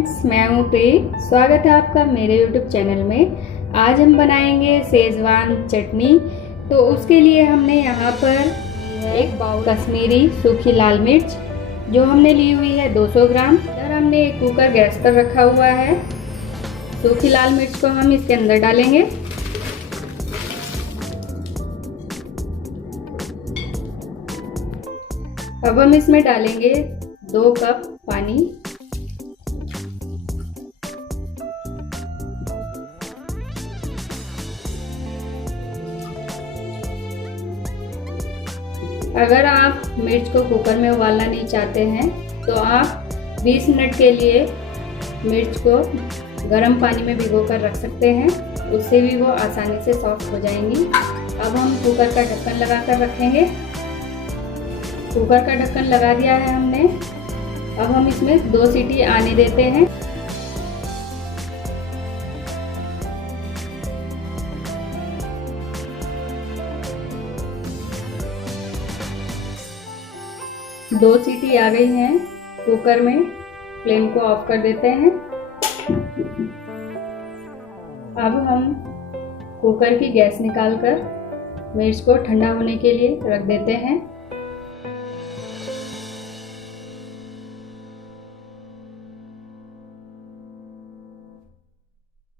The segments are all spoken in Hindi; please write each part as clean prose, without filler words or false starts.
फ्रेंड्स, मैं हूँ प्री। स्वागत है आपका मेरे यूट्यूब चैनल में। आज हम बनाएंगे शेजवान चटनी। तो उसके लिए हमने यहाँ पर एक बाउल कश्मीरी सूखी लाल मिर्च जो हमने ली हुई है 200 ग्राम। इधर हमने एक कुकर गैस पर रखा हुआ है। सूखी लाल मिर्च को हम इसके अंदर डालेंगे। अब हम इसमें डालेंगे 2 कप पानी। अगर आप मिर्च को कुकर में उबालना नहीं चाहते हैं तो आप 20 मिनट के लिए मिर्च को गर्म पानी में भिगो कर रख सकते हैं। उससे भी वो आसानी से सॉफ्ट हो जाएंगी। अब हम कुकर का ढक्कन लगा कर रखेंगे। कुकर का ढक्कन लगा दिया है हमने। अब हम इसमें 2 सीटी आने देते हैं। दो सीटी आ गई हैं कुकर में। फ्लेम को ऑफ कर देते हैं। अब हम कुकर की गैस निकालकर मिर्च को ठंडा होने के लिए रख देते हैं।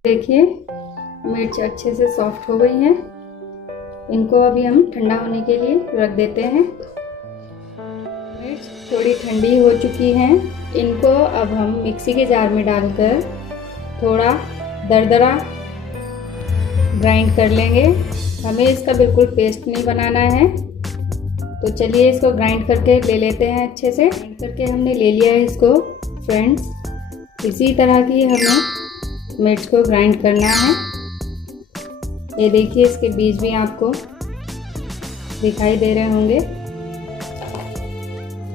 देखिए मिर्च अच्छे से सॉफ्ट हो गई हैं। इनको अभी हम ठंडा होने के लिए रख देते हैं। मिर्च थोड़ी ठंडी हो चुकी हैं। इनको अब हम मिक्सी के जार में डालकर थोड़ा दरदरा ग्राइंड कर लेंगे। हमें इसका बिल्कुल पेस्ट नहीं बनाना है। तो चलिए इसको ग्राइंड करके ले लेते हैं। अच्छे से ग्राइंड करके हमने ले लिया है इसको। फ्रेंड्स, इसी तरह की हमें मिर्च को ग्राइंड करना है। ये देखिए इसके बीज भी आपको दिखाई दे रहे होंगे।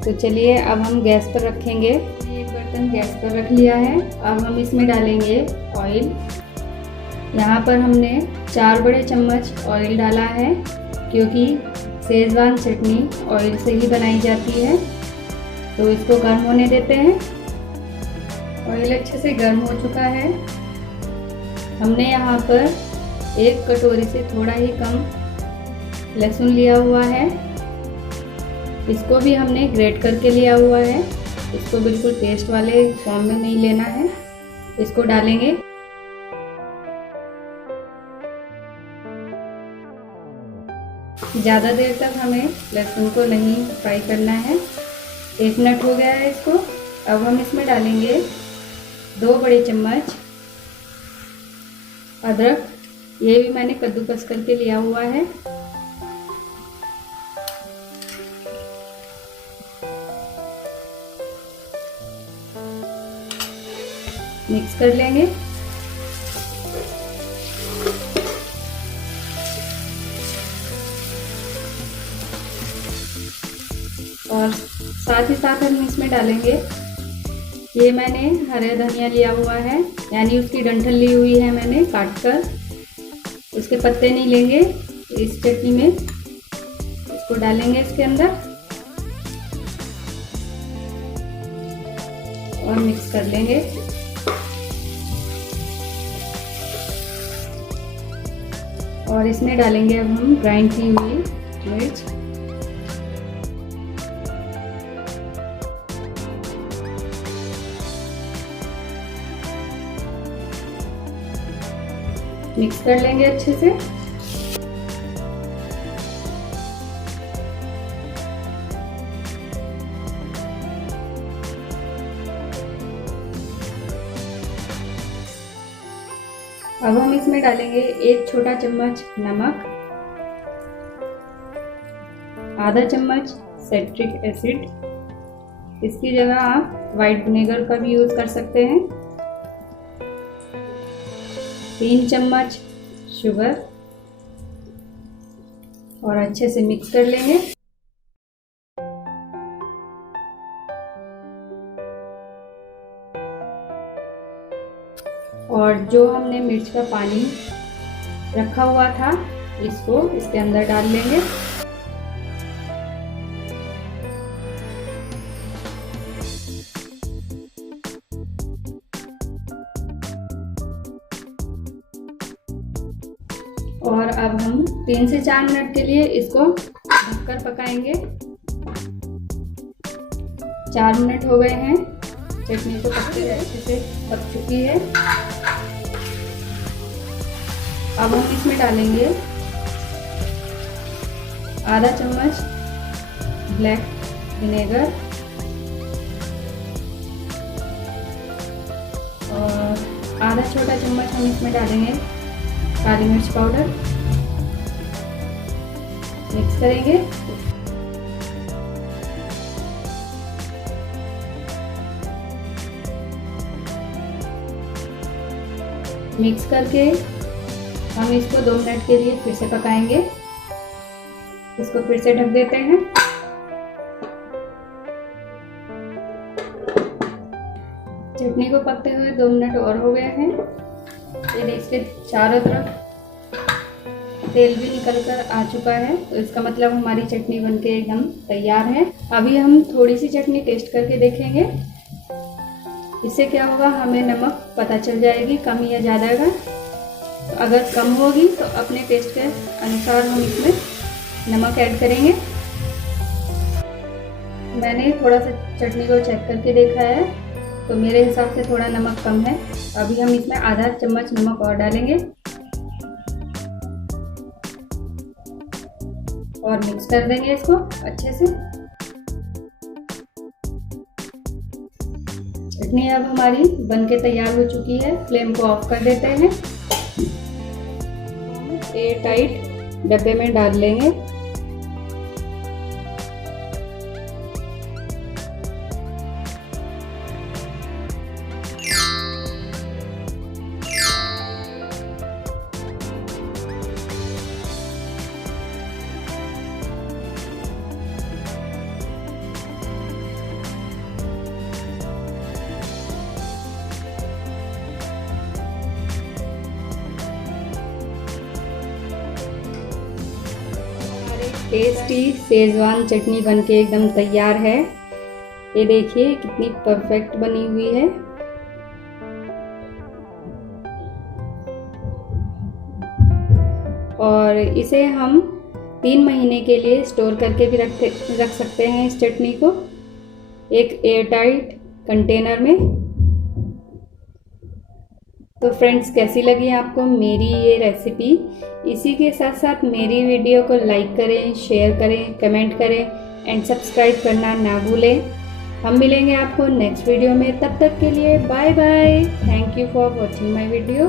तो चलिए अब हम गैस पर रखेंगे। एक बर्तन गैस पर रख लिया है। अब हम इसमें डालेंगे ऑयल। यहाँ पर हमने 4 बड़े चम्मच ऑयल डाला है, क्योंकि शेजवान चटनी ऑयल से ही बनाई जाती है। तो इसको गर्म होने देते हैं। ऑयल अच्छे से गर्म हो चुका है। हमने यहाँ पर 1 कटोरी से थोड़ा ही कम लहसुन लिया हुआ है। इसको भी हमने ग्रेट करके लिया हुआ है। इसको बिल्कुल पेस्ट वाले फॉर्म में नहीं लेना है। इसको डालेंगे। ज़्यादा देर तक हमें लहसुन को नहीं फ्राई करना है। 1 मिनट हो गया है इसको। अब हम इसमें डालेंगे 2 बड़े चम्मच अदरक। ये भी मैंने कद्दूकस करके लिया हुआ है। मिक्स कर लेंगे। और साथ ही साथ हम इसमें डालेंगे, ये मैंने हरे धनिया लिया हुआ है, यानी उसकी डंठल ली हुई है मैंने काट कर। उसके पत्ते नहीं लेंगे इस चटनी में। इसको डालेंगे इसके अंदर और मिक्स कर लेंगे। और इसमें डालेंगे अब हम ग्राइंड की हुई मिर्च। मिक्स कर लेंगे अच्छे से। अब हम इसमें डालेंगे 1 छोटा चम्मच नमक, आधा चम्मच सिट्रिक एसिड। इसकी जगह आप वाइट विनेगर का भी यूज कर सकते हैं। 3 चम्मच शुगर और अच्छे से मिक्स कर लेंगे। और जो हमने मिर्च का पानी रखा हुआ था इसको इसके अंदर डाल लेंगे। और अब हम 3 से 4 मिनट के लिए इसको ढककर पकाएंगे। 4 मिनट हो गए हैं, चटनी को पकते हुए अच्छे से पक चुकी है। अब हम इसमें डालेंगे आधा चम्मच ब्लैक विनेगर और आधा छोटा चम्मच हम इसमें डालेंगे काली मिर्च पाउडर। मिक्स करेंगे। मिक्स करके हम इसको 2 मिनट के लिए फिर से पकाएंगे। इसको फिर से ढक देते हैं। चटनी को पकते हुए 2 मिनट और हो गए हैं। ये देखिए चारों तरफ तेल भी निकल कर आ चुका है, तो इसका मतलब हमारी चटनी बनके एकदम तैयार है। अभी हम थोड़ी सी चटनी टेस्ट करके देखेंगे। इससे क्या होगा, हमें नमक पता चल जाएगी कम या ज़्यादा का। तो अगर कम होगी तो अपने टेस्ट के अनुसार हम इसमें नमक ऐड करेंगे। मैंने थोड़ा सा चटनी को चेक करके देखा है, तो मेरे हिसाब से थोड़ा नमक कम है। अभी हम इसमें आधा चम्मच नमक और डालेंगे और मिक्स कर देंगे इसको अच्छे से। चटनी अब हमारी बनके तैयार हो चुकी है। फ्लेम को ऑफ कर देते हैं। एयर टाइट डब्बे में डाल लेंगे। टेस्टी शेजवान चटनी बनके एकदम तैयार है। ये देखिए कितनी परफेक्ट बनी हुई है। और इसे हम 3 महीने के लिए स्टोर करके भी रख सकते हैं इस चटनी को एक एयरटाइट कंटेनर में। तो फ्रेंड्स, कैसी लगी आपको मेरी ये रेसिपी? इसी के साथ साथ मेरी वीडियो को लाइक करें, शेयर करें, कमेंट करें एंड सब्सक्राइब करना ना भूलें। हम मिलेंगे आपको नेक्स्ट वीडियो में। तब तक के लिए bye bye. Thank you for watching my video.